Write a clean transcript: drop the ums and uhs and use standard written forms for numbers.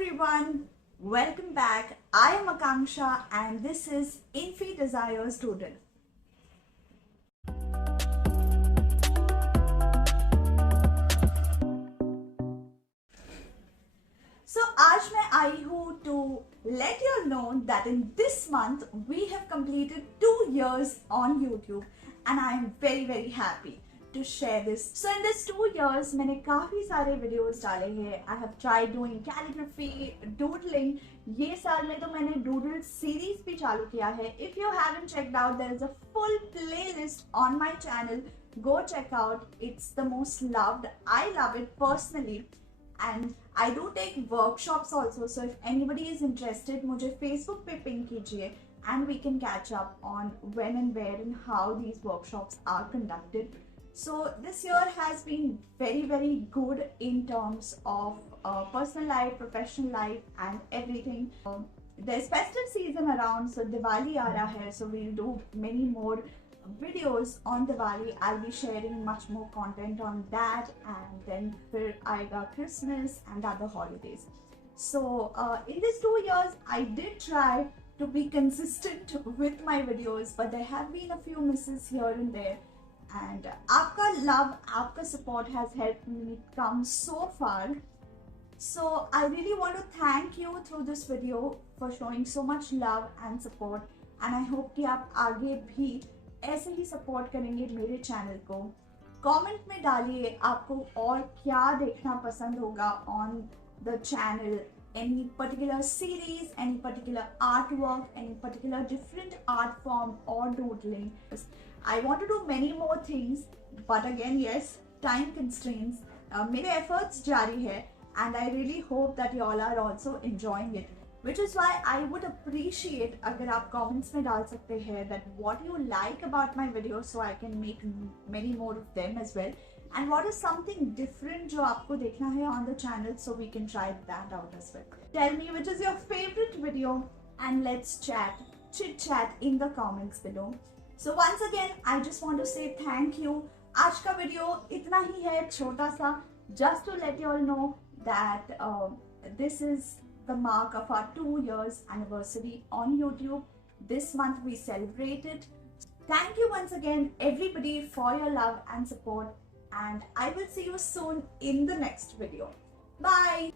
everyone, welcome back. I am Akanksha and this is Infi Desires Doodle. So आज मैं आई हूँ to let you all know that in this month we have completed 2 years on YouTube and I am very happy to share this. So in this 2 years मैंने काफी सारे videos डाले हैं. I have tried doing calligraphy, doodling. ये साल में तो मैंने doodle series भी चालू किया है. If you haven't checked out, there is a full playlist on my channel. Go check out. It's the most loved. I love it personally. And I do take workshops also. So if anybody is interested, मुझे Facebook पे ping कीजिए and we can catch up on when and where and how these workshops are conducted. So this year has been very good in terms of personal life, professional life and everything. There's festive season around, so Diwali aa raha hai, so we'll do many more videos on Diwali. I'll be sharing much more content on that, and then फिर आएगा Christmas and other holidays. So in these 2 years, I did try to be consistent with my videos, but there have been a few misses here and there. And आपका love, आपका support has helped me come so far. So I really want to thank you through this video for showing so much love and support. And I hope कि आप आगे भी ऐसे ही support करेंगे मेरे channel को. Comment में डालिए आपको और क्या देखना पसंद होगा on the channel. Any particular series, any particular artwork, any particular different art form or doodling. I want to do many more things, but again, yes, time constraints. मेरे efforts जारी है, and I really hope that you all are also enjoying it. Which is why I would appreciate अगर आप comments में डाल सकते हैं that what you like about my videos, so I can make many more of them as well. And what is something different जो आपको देखना है on the channel, so we can try that out as well. Tell me which is your favorite video and let's chit chat in the comments below. So once again, I just want to say thank you. आज का video इतना ही है, छोटा सा, just to let you all know that this is the mark of our 2 years anniversary on YouTube. This month we celebrate it. Thank you once again everybody for your love and support, and I will see you soon in the next video. Bye.